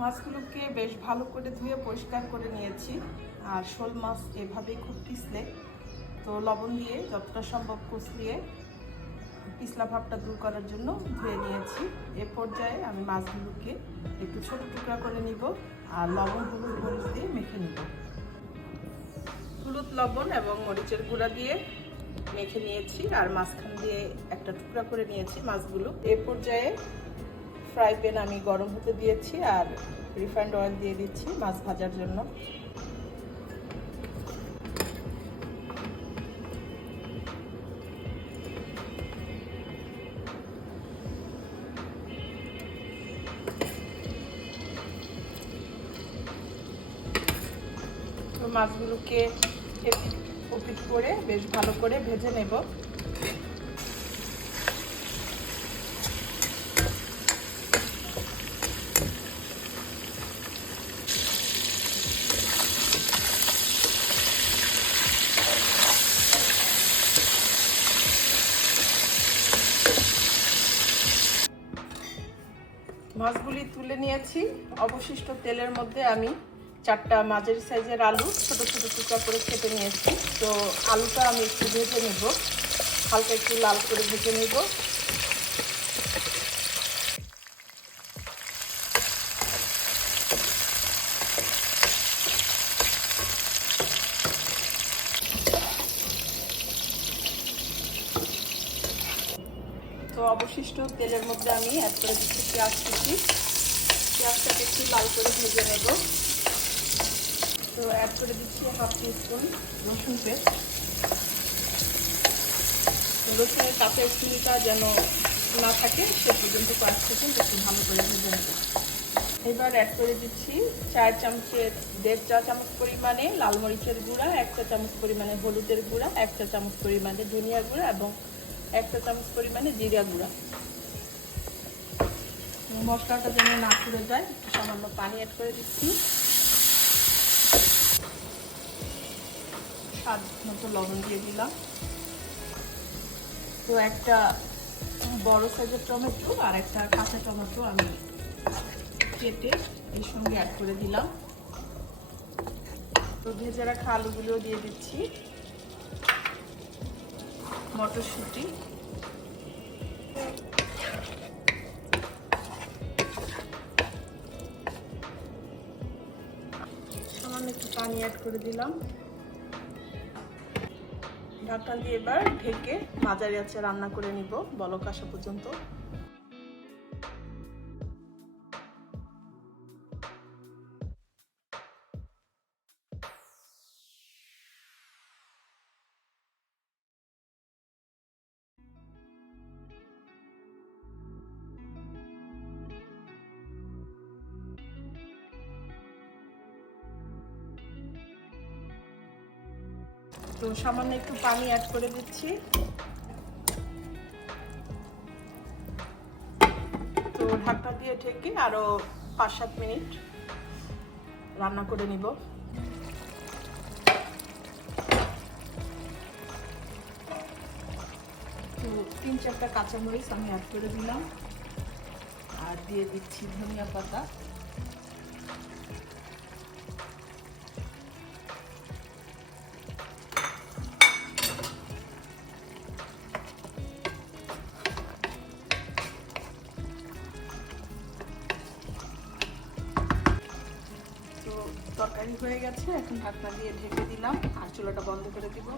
মাছগুলোকে বেশ ভালো করে ধুয়ে পরিষ্কার করে নিয়েছি। আর শোল মাছ এভাবেই খুব পিছলে তো লবণ দিয়ে যতটা সম্ভব কুচলিয়ে পিছলা ভাবটা দূর করার জন্য ধুয়ে নিয়েছি। এ পর্যায়ে আমি মাছগুলোকে একটু ছোট টুকরা করে নিব আর লবণ হলুদ মরিচ দিয়ে মেখে নিব। হলুদ, লবণ এবং মরিচের গুঁড়া দিয়ে মেখে নিয়েছি আর মাঝখান দিয়ে একটা টুকরা করে নিয়েছি মাছগুলো। এ পর্যায়ে ফ্রাই প্যান আমি গরম হতে দিয়েছি আর রিফাইন্ড অয়েল দিয়ে দিচ্ছি মাছ ভাজার জন্য। মাছগুলোকে ওপিট করে বেশ ভালো করে ভেজে নেব। মাছগুলি তুলে নিয়েছি। অবশিষ্ট তেলের মধ্যে আমি চারটা মাঝের সাইজের আলু ছোট ছোট টুকরা করে কেটে নিয়েছি। তো আলুটা আমি একটু ভেজে নেব। হালকা একটু লাল করে ভেজে নেব। তো অবশিষ্ট তেলের মধ্যে আমি অ্যাড করে দিচ্ছি পেঁয়াজ কুচি। পেঁয়াজটাকে একটু লাল করে ভেজে নেব। তো অ্যাড করে দিচ্ছি হাফ টিস্পুন রসুন পেস্ট। রসুনের কাঁচা স্টিলটা যেন না থাকে, সে পর্যন্ত পাঁচ সেকেন্ড একটু ভালো করে ভেজে নেব। এবার অ্যাড করে দিচ্ছি চার চামচের, দেড় চা চামচ পরিমাণে লাল মরিচের গুঁড়া, এক চা চামচ পরিমাণে হলুদের গুঁড়া, এক চা চামচ পরিমাণে ধনিয়া গুঁড়া এবং এক চা চামচ পরিমাণে জিরা গুঁড়া। মশলাটা যেন না পুড়ে যায়, একটু সামান্য পানি অ্যাড করে দিচ্ছি। স্বাদ মতো লবণ দিয়ে দিলাম। তো একটা বড় সাইজের টমেটো আর একটা কাঁচা টমেটো আমি কেটে এর সঙ্গে অ্যাড করে দিলাম। তো ভেজে রাখা আলুগুলো দিয়ে দিচ্ছি। মটরশুঁটি। সামান্য একটু পানি অ্যাড করে দিলাম। ঢাকা দিয়ে এবার ঢেকে মাঝারি আছে রান্না করে নিব, বলক আসা পর্যন্ত। তো সামান্য একটু পানি অ্যাড করে দিচ্ছি। তো ঢাকনা দিয়ে ঢেকে আরও পাঁচ সাত মিনিট রান্না করে নিব। তিন চারটা কাঁচামরিচ আমি অ্যাড করে দিলাম। আর দিয়ে দিচ্ছি ধনিয়া পাতা। তরকারি হয়ে গেছে এখন ঢাকনা দিয়ে ঢেকে দিলাম আর চুলাটা বন্ধ করে দিব।